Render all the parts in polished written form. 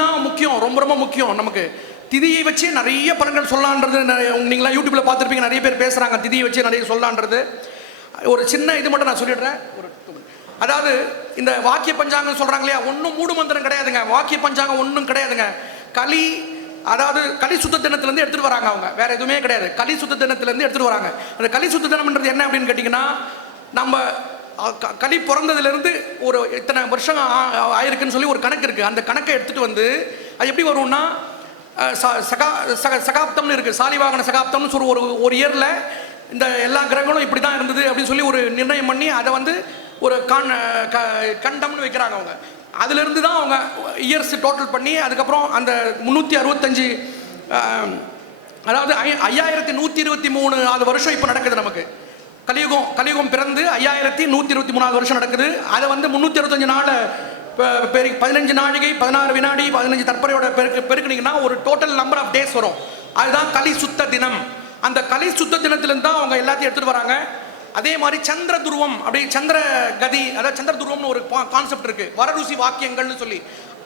தான் முக்கியம், ரொம்ப ரொம்ப முக்கியம். நமக்கு திதியை வச்சு நிறைய பலன்கள் சொல்லலான்றது நீங்களாம் யூடியூப்ல பார்த்துருப்பீங்க, நிறைய பேர் பேசுகிறாங்க திதியை வச்சு நிறைய சொல்லலான்றது. ஒரு சின்ன இது மட்டும் நான் சொல்லிடுறேன். அதாவது இந்த வாக்கிய பஞ்சாங்கம் சொல்கிறாங்க இல்லையா, ஒன்றும் மூடு மந்திரம் கிடையாதுங்க. வாக்கிய பஞ்சாங்கம் ஒன்றும் கிடையாதுங்க. களி, அதாவது களி சுத்த தினத்துலேருந்து எடுத்துகிட்டு வராங்க அவங்க, வேற எதுவுமே கிடையாது. களி சுத்த தினத்துலேருந்து எடுத்துகிட்டு வராங்க. அந்த களி சுத்த தினம்ன்றது என்ன அப்படின்னு கேட்டிங்கன்னா, நம்ம களி பிறந்ததுலேருந்து ஒரு இத்தனை வருஷம் ஆயிருக்குன்னு சொல்லி ஒரு கணக்கு இருக்குது. அந்த கணக்கை எடுத்துகிட்டு வந்து அது எப்படி வரும்னா, சகாப்தம்னு இருக்குது, சாலிவாகன சகாப்தம்னு சொல்லி ஒரு இயரில் இந்த எல்லா கிரகங்களும் இப்படி தான் இருந்தது அப்படின்னு சொல்லி ஒரு நிர்ணயம் பண்ணி அதை வந்து ஒரு கண்டம்னு வைக்கிறாங்க அவங்க. அதுலேருந்து தான் அவங்க இயர்ஸ் டோட்டல் பண்ணி அதுக்கப்புறம் அந்த 365, அதாவது 5123 வருஷம் இப்போ நடக்குது நமக்கு. கலியுகம் பிறந்து 5123 வருஷம் நடக்குது. அதை வந்து 365 நாள் 15 நாழிகை 16 வினாடி 15 தற்பரையோட பெருக்குனீங்கன்னா ஒரு டோட்டல் நம்பர் ஆஃப் டேஸ் வரும். அதுதான் களி சுத்த தினம். அந்த களி சுத்த தினத்திலிருந்து தான் அவங்க எல்லாத்தையும் எடுத்துகிட்டு வராங்க. அதே மாதிரி சந்திர துருவம், அப்படி சந்திர கதி, அதாவது சந்திர துருவம்னு ஒரு கான்செப்ட் இருக்குது. வரருசி வாக்கியங்கள்னு சொல்லி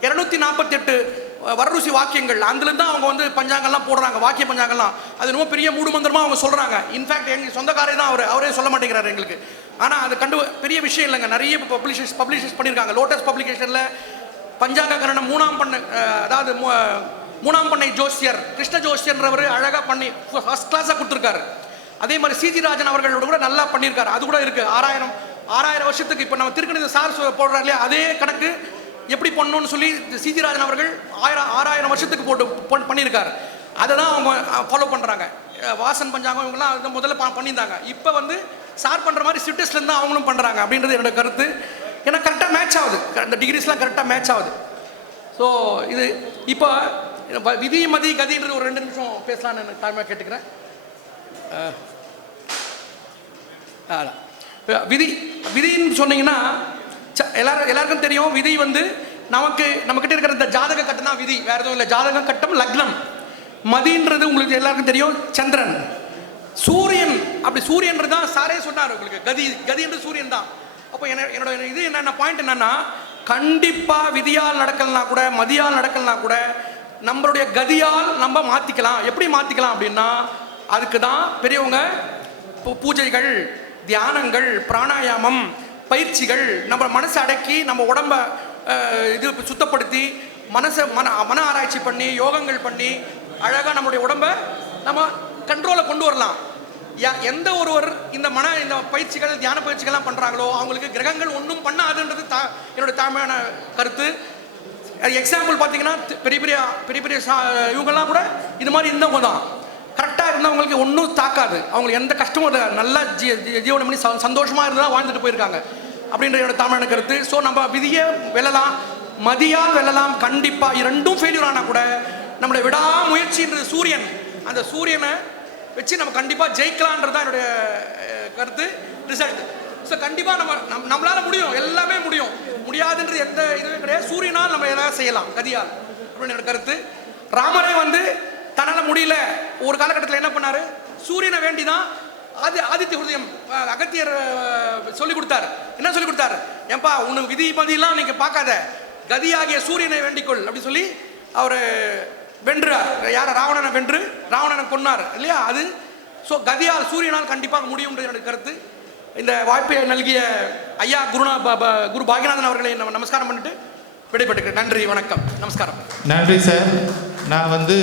248 வரருசி வாக்கியங்கள், அதுலேருந்து தான் அவங்க வந்து பஞ்சாங்கம்லாம் போடுறாங்க, வாக்கிய பஞ்சாங்கம்லாம். அது ரொம்ப பெரிய மூடு மந்திரமாக அவங்க சொல்கிறாங்க. இன்ஃபேக்ட் எங்கள் சொந்தக்காரே தான் அவரே சொல்ல மாட்டேங்கிறாரு எங்களுக்கு. ஆனால் அது பெரிய விஷயம் இல்லைங்க. நிறைய பப்ளிஷர்ஸ் பண்ணியிருக்காங்க. லோட்டஸ் பப்ளிகேஷனில் பஞ்சாங்க கரணம் அதாவது மூணாம் பண்ணை ஜோசியர் கிருஷ்ண ஜோசியர்ன்றவர் அழகாக பண்ணி ஃபர்ஸ்ட் கிளாஸாக கொடுத்துருக்காரு. அதே மாதிரி சிஜி ராஜன் அவர்களோட கூட நல்லா பண்ணியிருக்காரு. அது கூட இருக்குது. 6000 வருஷத்துக்கு இப்போ நம்ம திருக்கணித சார் போடுறாரு இல்லையா, அதே கணக்கு எப்படி பண்ணணும்னு சொல்லி சிஜி ராஜன் அவர்கள் 6000 வருஷத்துக்கு பண்ணியிருக்காரு. அதை தான் அவங்க ஃபாலோ பண்ணுறாங்க. வாசன் பஞ்சாங்கம் இவங்கெல்லாம் அதை முதல்ல பண்ணியிருந்தாங்க. இப்போ வந்து சார் பண்ணுற மாதிரி சிட்டஸ்லேருந்து தான் அவங்களும் பண்ணுறாங்க அப்படின்றது என்னோட கருத்து. ஏன்னா கரெக்டாக மேட்ச் ஆகுது, அந்த டிகிரிஸ்லாம் கரெக்டாக மேட்ச் ஆகுது. ஸோ இது இப்போ விதி மதி கதின்றது ஒரு 2 நிமிஷம் பேசலான்னு எனக்கு டைமாக கேட்டுக்கிறேன். விதின்னு சொன்னீங்கன்னா எல்லாருக்கும் தெரியும். விதி வந்து நம்மக்கிட்ட இருக்கிற இந்த ஜாதக கட்டம் தான் விதி, வேற எதுவும் இல்லை. ஜாதக கட்டம் லக்னம். மதின்றது உங்களுக்கு எல்லாருக்கும் தெரியும், சந்திரன். சூரியன், அப்படி சூரியன்றது தான் சாரே சொன்னார் உங்களுக்கு, கதி என்று சூரியன் தான். அப்போ என்னோட இது என்னென்ன பாயிண்ட் என்னன்னா, கண்டிப்பாக விதியால் நடக்கலனா கூட மதியால் நடக்கலனா கூட நம்மளுடைய கதியால் நம்ம மாற்றிக்கலாம். எப்படி மாற்றிக்கலாம் அப்படின்னா, அதுக்கு தான் பெரியவங்க பூஜைகள், தியானங்கள், பிராணாயாமம், பயிற்சிகள், நம்ம மனசை அடக்கி நம்ம உடம்ப இது சுத்தப்படுத்தி மன ஆராய்ச்சி பண்ணி யோகங்கள் பண்ணி அழகாக நம்மளுடைய உடம்ப நம்ம கண்ட்ரோலை கொண்டு வரலாம். எந்த ஒருவர் இந்த பயிற்சிகள் தியான பயிற்சிகள்லாம் பண்ணுறாங்களோ அவங்களுக்கு கிரகங்கள் ஒன்றும் பண்ணாதுன்றது என்னோட தாழ்மையான கருத்து. எக்ஸாம்பிள் பார்த்தீங்கன்னா பெரிய பெரிய இவங்கெல்லாம் கூட இது மாதிரி இருந்தவங்க தான். கரெக்டாக இருந்தவங்களுக்கு ஒன்றும் தாக்காது, அவங்களுக்கு எந்த கஷ்டமும் இல்லை, நல்லா ஜீவனம் பண்ணி சந்தோஷமாக இருந்தால் வாழ்ந்துட்டு போயிருக்காங்க அப்படின்ற என்னோட தாழ்மையான கருத்து. ஸோ நம்ம விதியை வெல்லலாம், மதியால் வெல்லலாம். கண்டிப்பாக ரெண்டும் ஃபெயிலியர் ஆனால் கூட நம்மளுடைய விடாமுயற்சின்றது சூரியன், அந்த சூரியனை வச்சு நம்ம கண்டிப்பாக ஜெயிக்கலான்றது தான் என்னுடைய கருத்து, ரிசல்ட். ஸோ கண்டிப்பாக நம்மளால முடியும், எல்லாமே முடியும். முடியாதுன்றது எந்த இதுவும் கிடையாது. சூரியனால் நம்ம எதாவது செய்யலாம், கதியால் அப்படின்னு என்னோட கருத்து. ராமரே வந்து தன்னால் முடியல ஒரு காலகட்டத்தில் என்ன பண்ணாரு, சூரியனை வேண்டி தான் ஆதித்ய ஹிருதயம் அகத்தியர் சொல்லி கொடுத்தாரு. என்ன சொல்லி கொடுத்தாரு, ஏன்பா உனக்கு விதி பதிலாம் நீங்க பார்க்காத, கதியாகிய சூரியனை வேண்டிக்கொள் அப்படின்னு சொல்லி அவர் வென்றார். யார ராவணனை வென்று ராவணனை கொன்னார் இல்லையா, அது. ஸோ கதியால் சூரியனால் கண்டிப்பாக முடியும்ன்றது என்னோட கருத்து. இந்த வாய்ப்பை நல்கிய ஐயா குரு பாக்யநாதன் அவர்களை நம்ம நமஸ்காரம் பண்ணிட்டு விடைபெற்றுக்கிறேன். நன்றி, வணக்கம், நமஸ்காரம். நன்றி சார். நான் வந்து